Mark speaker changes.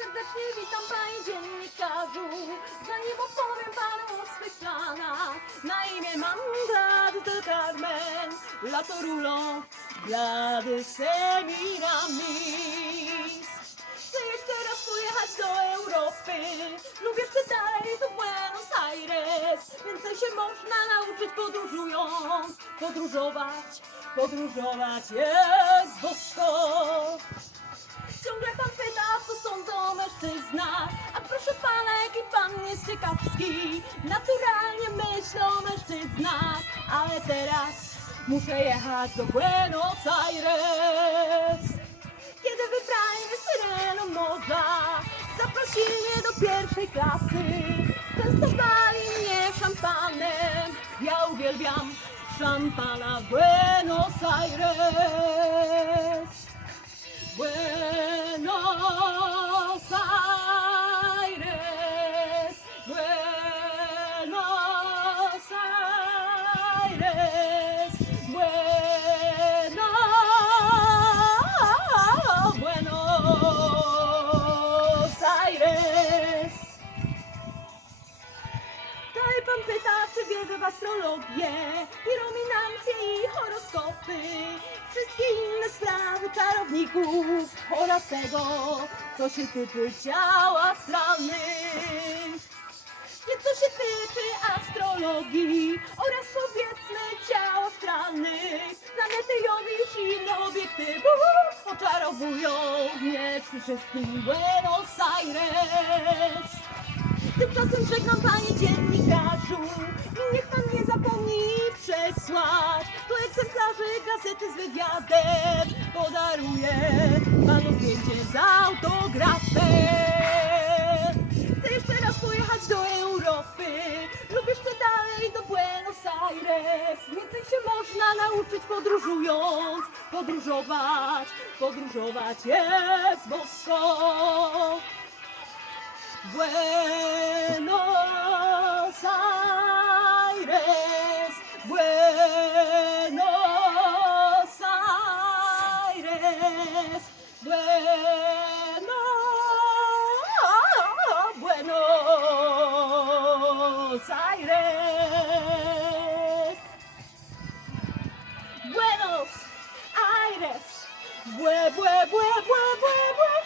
Speaker 1: Serdecznie witam panie dziennikarzu. Zanim opowiem panu o swych planach, na imię mam Gladys Carmen, lato rulą, Gladys Semiramis. Chcę jeszcze raz pojechać do Europy lub jeszcze dalej do Buenos Aires. Więcej się można nauczyć podróżując, podróżować, podróżować jest bosko. Ciągle pan pyta, ciekawski Naturalnie myślę o mężczyznach Ale teraz muszę jechać do Buenos Aires. Kiedy wybrali mnie syreną morza Zaprosili mnie do pierwszej klasy. Częstowali mnie szampanem Ja uwielbiam szampana Buenos Aires. Buenos pan pyta, czy wierzę w astrologię i luminancje i horoskopy, wszystkie inne sprawy czarowników oraz tego, co się tyczy ciał astralnych. Nie co się tyczy oraz powiedzmy ciał astralnych, planety, jody i inne obiektywy oczarowują mnie przy wszystkim Buenos Aires. Tymczasem żegnam panie dziennikarzu i niech pan nie zapomni przesłać do egzemplarzy gazety z wywiadem podaruję panu zdjęcie z autografem. Chcę jeszcze raz pojechać do Europy jeszcze dalej do Buenos Aires. Więcej się można nauczyć podróżując, podróżować, podróżować jest bosko. Buenos Buenos Aires. Buenos Aires. Bue, bue, bue, bue, bue, bue.